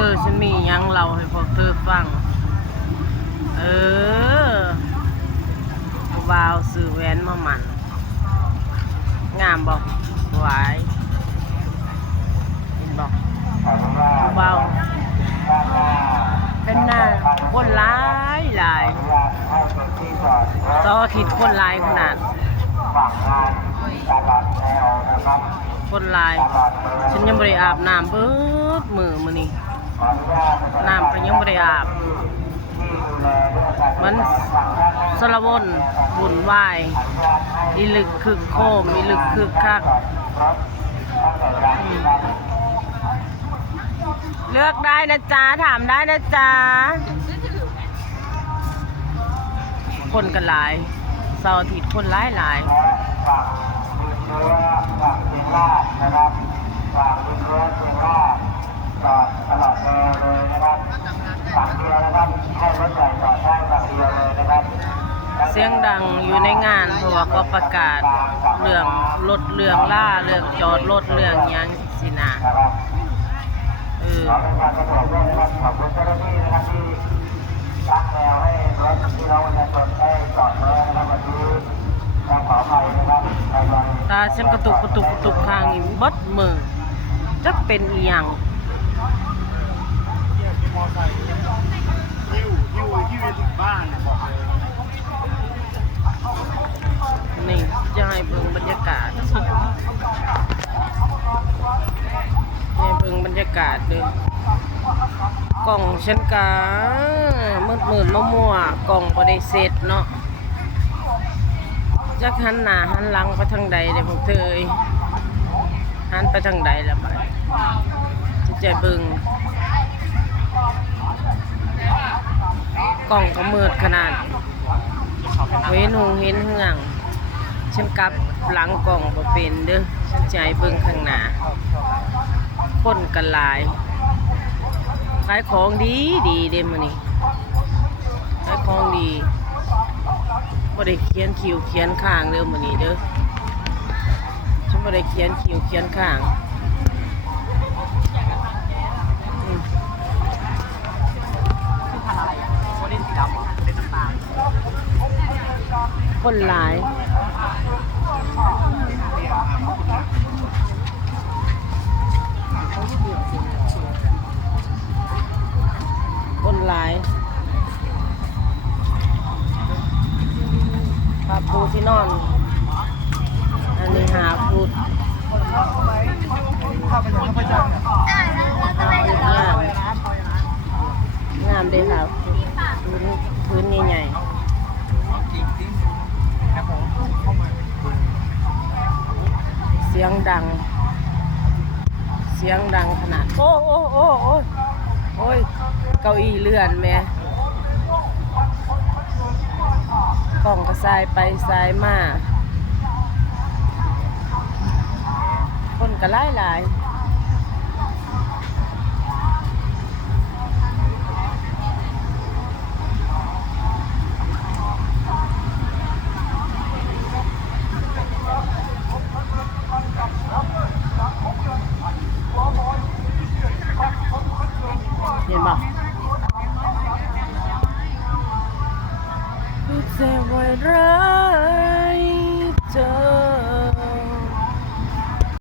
เธอฉันมียังเราให้พวกเธอฟังผู้บ่าวซื้อแหวนมาหมันงามบอกหวายเห็นบอกผู้บ่าวเป็นหน้าคนร้ายหลายต่ออาทิตย์คนร้ายขนาดคนร้ายฉันยังไม่ได้อาบน้ำเบิดมือนี่น้ำก็ยังไม่ได้อาบมันสารวนวุ่นวายอีลึกคึกโคมอีลึกคึกคักเลือกได้นะจ๊ะถามได้นะจ๊ะคนกันหลายเสาร์อาทิตย์คนหลายตลอดเลยนะครับฝั่งเดียวนะครับให้รถใหญ่จอดได้ฝั่งเดียวเลยนะครับเสียงดังอยู่ในงานเพราะว่าก็ประกาศเรื่องรถเรื่องล่าเรื่องจอดรถเรื่องยังสินะขอบคุณเจ้าหน้าที่นะครับที่ตั้งแนวให้รถที่เราประชาชนได้จอดรถนะครับวันนี้ต้องขออภัยนะครับตาฉันกระตุกข้างนี้บัดมือจะเป็นอีหยังมอไซค์หิ้วถึงบ้านบอกเลยนี่จะให้เบิ่งบรรยากาศเลยกล่องฉันกะมืดมั่วกล่องบ่ได้เสร็จเนาะจักหันหน้าหันหลังไปทางใดเด้พวกเธอหันไปทางใดล่ะบัดจะเบิ่งกล่องก็มืดขนาดเห็นหูเห็นเหืองฉันกลับหลังกล่องบ่เป็นเด้อฉันจะให้เบิ่งข้างหน้าคนกันหลายขายของดีเด้มื้อนี้ขายของดีบ่ได้เขียนคิวเขียนข้างเด้อมื้อนี้เด้อฉันบ่ได้เขียนคิวเขียนข้างคนหลายผ้าปูที่นอนอันนี้หาพูดงามเลยค่ะพื้นใหญ่เสียงดังขนาดโอ้ยเก้าอี้เลื่อนแม่กล่องก็สายไปสายมาคนก็หลาย